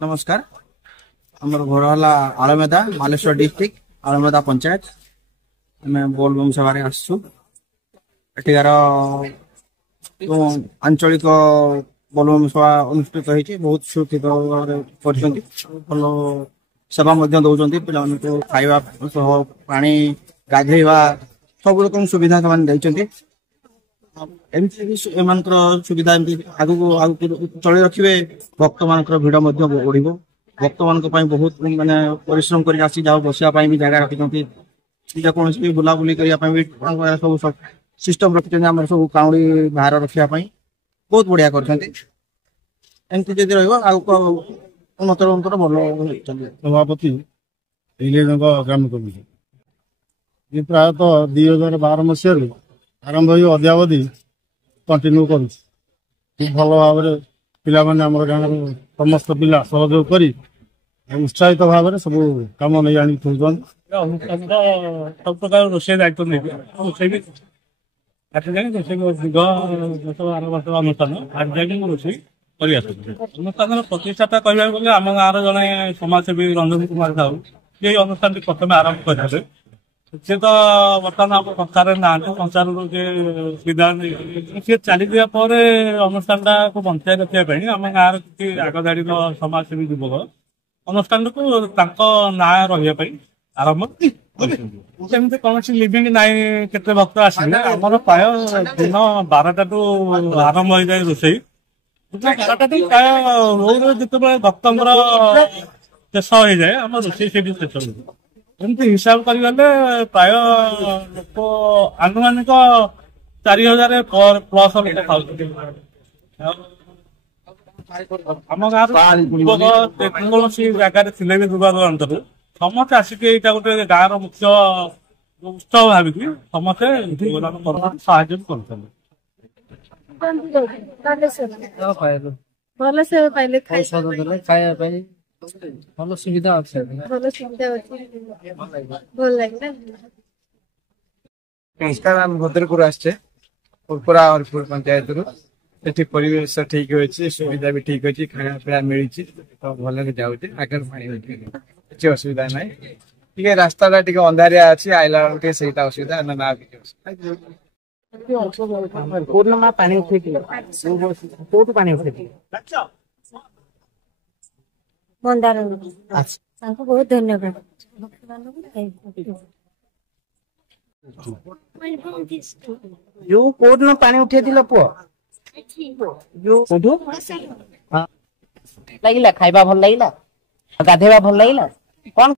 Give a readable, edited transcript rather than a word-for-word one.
नमस्कार आमर घर है आलमेदा बालेश्वर डिस्ट्रिक्ट आलमेदा पंचायत आम बोलबम सभारे आसु एठार आंचलिक बोलबम सभा अनुष्ठित होती बहुत सुरक्षित भल सेवा दौरान पे खावा पा गाधेवा सब रकम सुविधा से एमती सुविधा आगु चली रखिए भक्त मान भिड़ बढ़ भक्त मान बहुत मानने परिश्रम कर बसापी भी जगह रखी कौन भी बुलाबुली करने सब सिस्टम रखी सब काउड़ी बाहर रखापी बहुत बढ़िया करमती जदि उन्नत उन्नत भल सभापति ग्राम कमिटी प्रायतः 2012 मसीह आरंभ हो अद्यावधि कंटिन्यू कर भल भाव पाने गाँव समस्त पिला सहयोग कर उत्साहित भाव सब कम नहीं आनी सब प्रकार रोषे दायित्व नहीं रोषे भी अनुष्ठान आज जाए रोषे अनुष्ठान प्रतिष्ठाता कहवाक गले आम गाँव जड़े समाजसेवी रंजन कुमार साहू ये अनुष्ठान प्रथम आरंभ करते सी तो बर्तमान आम संसार ना संसार विधान सी चली जापर अनुष्ठान को बंचाई रखापी आम गाँव कि आगधाड़ी समाजसेवी युवक अनुष्ठान को ना रही आरंभ सेमती कौन लिविंग नाई केते भक्त आसने आमर प्राय दिन 12टा आरंभ हो जाए रोषे 12टा प्राय रोज जिते भक्त शेष हो जाए आम रोषे से शेष एमती हिसाब करगले प्राय लोक आनुमानिक 4000 प्लस आम गाँव कौन जगह थे भी दूर दूरांतर समस्त आसिक यहाँ गोटे गाँव मुख्य उत्सव भाविक समस्ते साहय कर भल सुविधा अच्छे नमस्कार आम भद्रपुर आसचे उर्परा हरिपुर पंचायत रु परिवेश ठीक अच्छे सुविधा भी ठीक अच्छे खाया पीया मिली तो भल जाऊे आगे किसी असुविधा ना टे रास्ता अंधारिया अच्छी आईला से असुविधा ना पूर्णमा पानी उठे बहुत धन्यवाद जो कोर्ट में पानी उठे पुओ लगे खाइबा भल लगे गाधेबा भल लगे कौन